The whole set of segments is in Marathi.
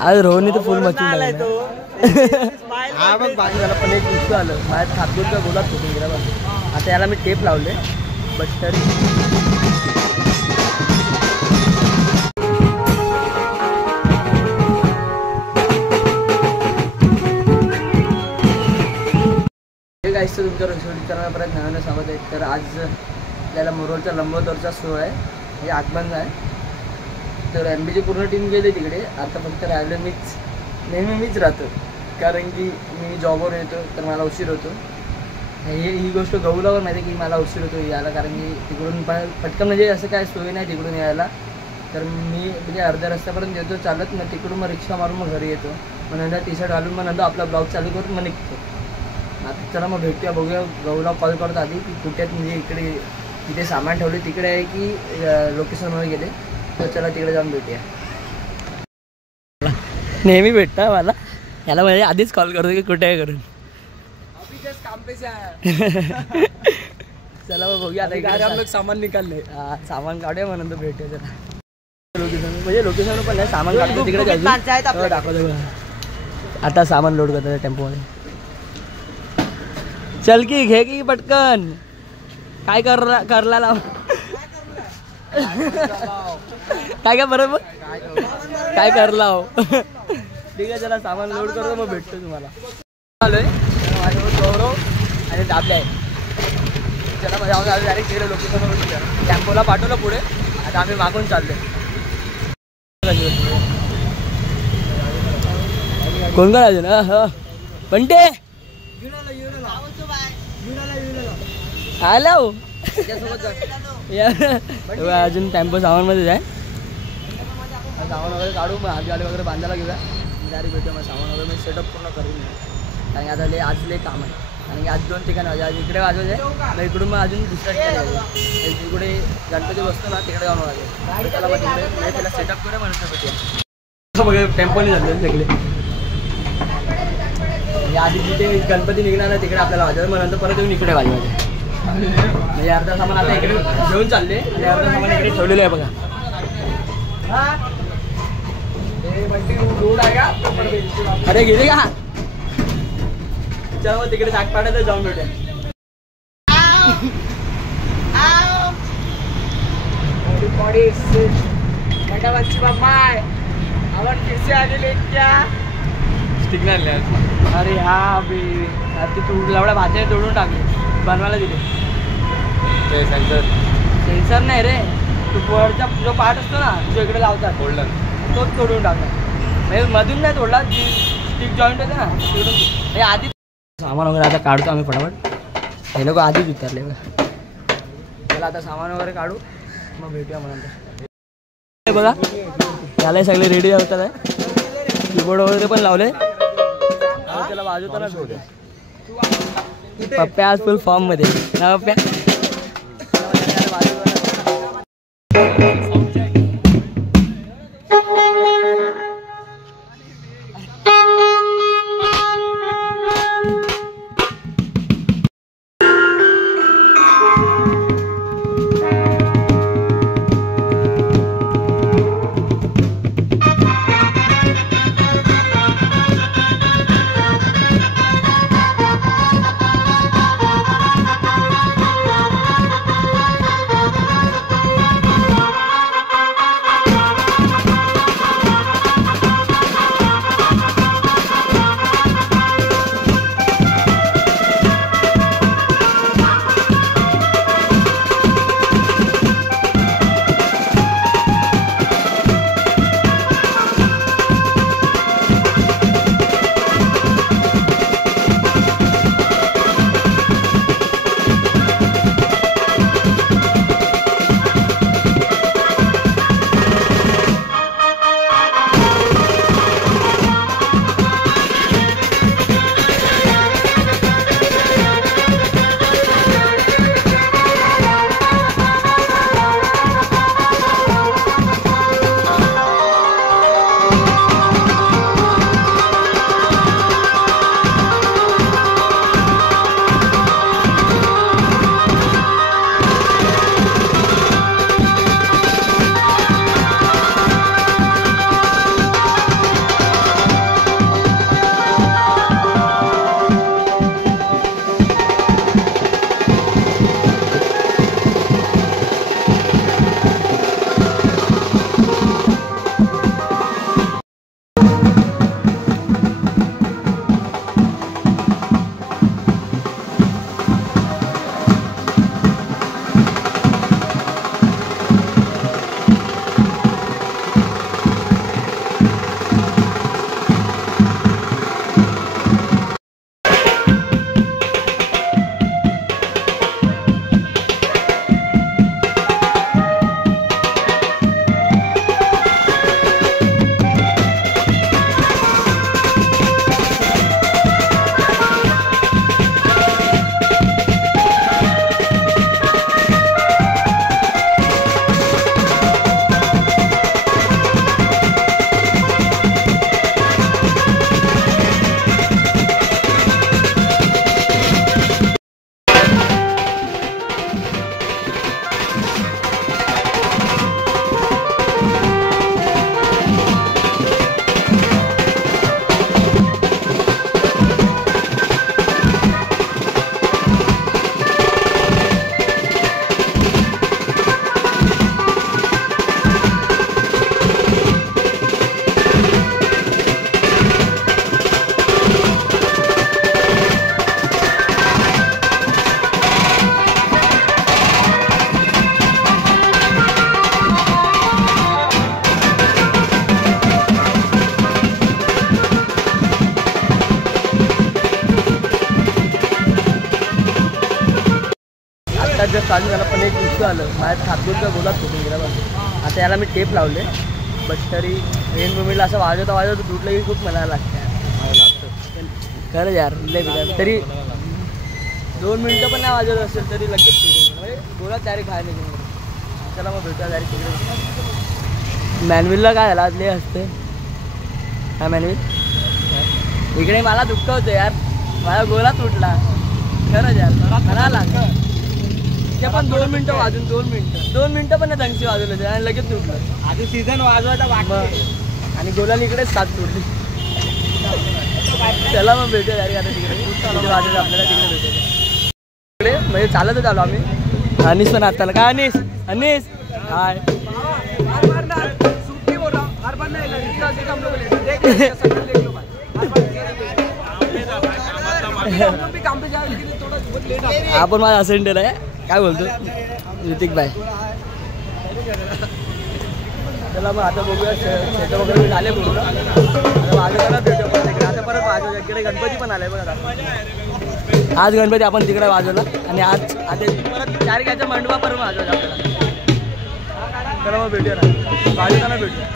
आज रोहनी तर फुल मचून हा बघ बाकी झाला पण एक इश्यू आलं माझ्या खातूरचा गोलात फुटून गेला बघ. आता याला मी टेप लावले बट तरी गाईस तुमच्या रोशोडीकरणा परत नव्यानं सांगत आहे. तर आज त्याला मोरोळचा लंबोदरचा शो आहे हे आगमन आहे. तर MBची पूर्ण टीम गेली तिकडे. आता फक्त राहिलं मीच. नेहमी मीच राहतो कारण की मी जॉबवर येतो तर मला उशीर होतो. ही गोष्ट गौलावर माहिती की मला उशीर होतो यायला कारण की तिकडून पटकन म्हणजे असं काय सोय नाही तिकडून यायला. तर मी म्हणजे अर्ध्या रस्त्यापर्यंत येतो चालत मग तिकडून मग रिक्षा मारून मग घरी येतो. मग नंतर टी-शर्ट घालून मग नंतर आपला ब्लॉग चालू करून मग निघतो. आता चला मग भेटूया बघूया. गौला कॉल करतो आधी की कुठे म्हणजे इकडे तिथे सामान ठेवले तिकडे आहे की लोकेशनवर गेले. तर चला तिकडे जाऊन भेटूया. नेहमी भेटता मला याला म्हणजे आधीच कॉल करतो की कुठे आहे करून. चला मग बघूया आता इकडे हम लोग सामान निकालले. सामान काढूया मग नंतर भेटूया. चला लोकेशन म्हणजे लोकेशन पण नाही सामान काढतो तिकडे दाखवतो. आता सामान लोड करतो टेम्पोमध्ये. चल की घे की पटकन. काय करला लाव काय काय बरोबर काय करला हो. ठीक आहे चला सामान लोड करतो मग भेटतो तुम्हाला. आलोय माझ्यासोबत गौरव आणि दाबले आहे. चला मग जाऊन डायरेक्ट तिकडे लोकेशनवर टेम्पोला पाठवलं पुढे. आता आम्ही मागून चाललोय. कोण कोण अजून पंटे आला हो अजून टेम्पो सामानमध्येच आहे. सामान वगैरे काढू मग आजी वगैरे बांधायला घेऊया. डायरेक्ट भेटू मग सामान वगैरे मी सेटअप पूर्ण करून कारण की आता आज काम आहे. कारण की आज 2 ठिकाणी वाजव आज इकडे वाजवायचं आहे मग इकडून मग अजून दुसऱ्या ठिकाणी जिकडे गणपती बसतो ना तिकडे जाऊन वाजव. त्याला मग तिकडे त्याला सेटअप करूया म्हणून भेटूया. बघा टेम्पोने झाले सगळे आधी जिथे गणपती निघणार ना तिकडे आपल्याला वाजवायचं मग नंतर परत येऊन इकडे वाजवायचं. म्हणजे अर्धा सामान आता इकडे घेऊन चालले आणि अर्धा सामान इकडे ठेवलेलं आहे बघा. अरे गेले का चला मग तिकडे नागपाड्यात जाऊन भेटूया. अरे हा बी तू एवढ्या भाज्या तोडून टाकले बनवायला दिले. सेन्सर नाही रे तू वरचा जो पार्ट असतो ना जो इकडे लावतात होल्डर तोच तोडून टाकला. म्हणजे मधून नाही तोडला जी स्टिक जॉईंट होते ना तिकडून हे आधी सामान वगैरे आता काढतो आम्ही फटाफट. हे लोक आधीच उतरले बघा. चला आता सामान वगैरे काढू मग भेटूया मग नंतर. बघा त्याला सगळे रेडी होतात आहे. कीबोर्ड वगैरे पण लावले. त्याला वाजवताना शोध पप्प्या आज फुल फॉर्म मध्ये ना पप्प्या. काढून झाला पण एक इश्यू आलं माझ्या हातगुरचा गोलात फुटून गेला बस. आता याला मी टेप लावले बट तरी एन मुमेंटला असं वाजवता तुटलं की खूप म्हणायला लागतं खरं यार लय बिघाड. तरी 2 मिनटं पण नाही वाजवत असेल तरी लगेच म्हणजे गोलात डायरेक्ट खायला गेलं. चला मग भेटूया डायरेक्ट तिकडे. मॅनविलला काय झालं आज लय असते हा मॅनविल इकडे मला दुःख होतं यार माझा गोला तुटला खरंच यार म्हणाला ते पण 2 मिनटं वाजून 2 मिनटं पण नाही दंगशी वाजवलं आणि लगेच तुटलं. आधी सीझन वाजवायचा बाकी आणि गोलाला इकडेच साथ तुटली. चला मग भेटूया डायरेक्ट आता तिकडे वाजवलं आपल्याला तिकडे भेटूया तिकडे म्हणजे चालतच आलो आम्ही. अनिस पण आत्ताला काय अनिस अनिस हाय हा पण माझा असेंडर आहे काय बोलतो ऋतिक भाई. चला मग आता बघूया शेत वगैरे झाले पूर्ण वाजवायला भेटू पण तिकडे. आता परत वाजव इकडे गणपती पण आलाय बघा. आज गणपती आपण तिकडे वाजवला आणि आज आता परत चारिकाच्या मंडपापर्यंत वाजवला आपल्याला. चला मग भेटूया ना वाजवताना भेटूया.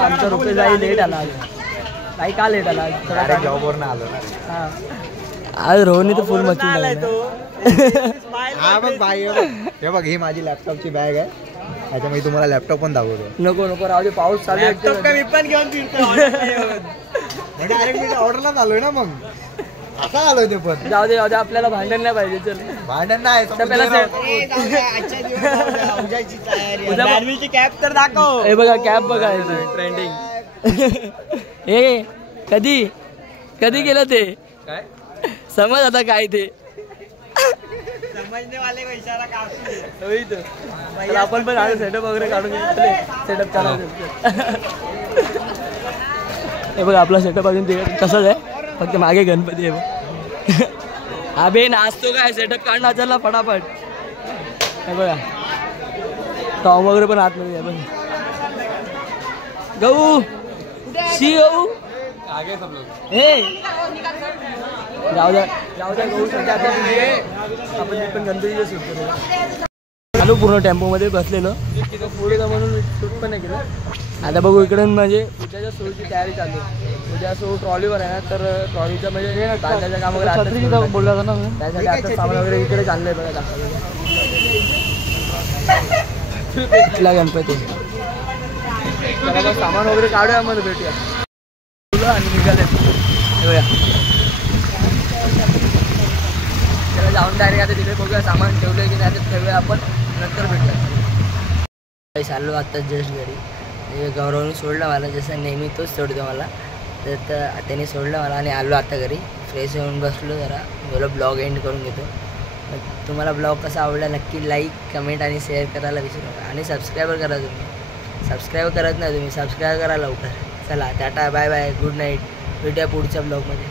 आमचा रुपये जाई लेट आला काही का लेट आला जॉबवरनं आलो ना. आज रोहनने तर फुल मचून आलाय टाकलं. तो हा बघ भाई हे बघ ही माझी लॅपटॉपची बॅग आहे. त्याच्यामध्ये तुम्हाला लॅपटॉप पण दाखवतो. नको नको राहू दे, पाऊस चालू आहे. लॅपटॉप का मी पण घेऊन फिरतो डायरेक्ट मी ऑर्डरलाच आलोय ना. मग असा आलोय ते पण. जाऊ दे आपल्याला भांडण नाही पाहिजे. चल भांडण नाही तर पहिला उद्या बॅडमिंटनची कॅप तर दाखव. हे बघा कॅप बघा ट्रेंडिंग. हे कधी कधी केलं ते काय समज आता काय ते समजने वाले को इशारा काफी तर आपण पण आता सेटअप वगैरे काढून सेटअप करायचं. हे बघा आपला सेटअप अजून ते तसंच आहे, फक्त मागे गणपती आहे बघ. अबे नाचतो काय, सेटअप काढणं चल ना फटाफट. हे बघा टॉम वगैरे पण आतमध्ये आहे बघ. गहू शी गहू आगे सब लोग. हे जाऊ द्या गहू सध्या आता आपण पण गणपतीचे शूट करू. आलो पूर्ण टेम्पोमध्ये बसलेलो, पुढे जा म्हणून शूट पण नाही केलं. आता बघू इकडून म्हणजे उद्याच्या शोची तयारी चालू आहे. उद्या शो ट्रॉलीवर आहे ना, तर ट्रॉलीचं म्हणजे त्याच्या काम वगैरे बोलला होता ना, त्यासाठी आता सामान वगैरे इकडे चाललंय बघा दाखवायला. गणपती चला मग सामान वगैरे काढूया, मग भेटूया. आणि निघाले त्याला जाऊन डायरेक्ट आता तिथे बघूया सामान ठेवलंय की नाही, ते ठेवूया आपण, नंतर भेटूया. चाललो आता जस्ट घरी. गौरवने सोडलं मला, जसं नेहमी तोच सोडतो मला, तर त्याने सोडलं मला आणि आलो आता घरी. फ्रेश होऊन बसलो जरा, बोलो ब्लॉग एंड करून घेतो. तुम्हाला ब्लॉग कसा आवडला नक्की लाईक कमेंट आणि शेअर करायला विसरू नका. आणि सबस्क्राईबर करा. तुम्ही सबस्क्राईब करत नाही, तुम्ही सबस्क्राईब करा लवकर. चला tata bye bye, good night. भेटूया पुढच्या ब्लॉगमध्ये.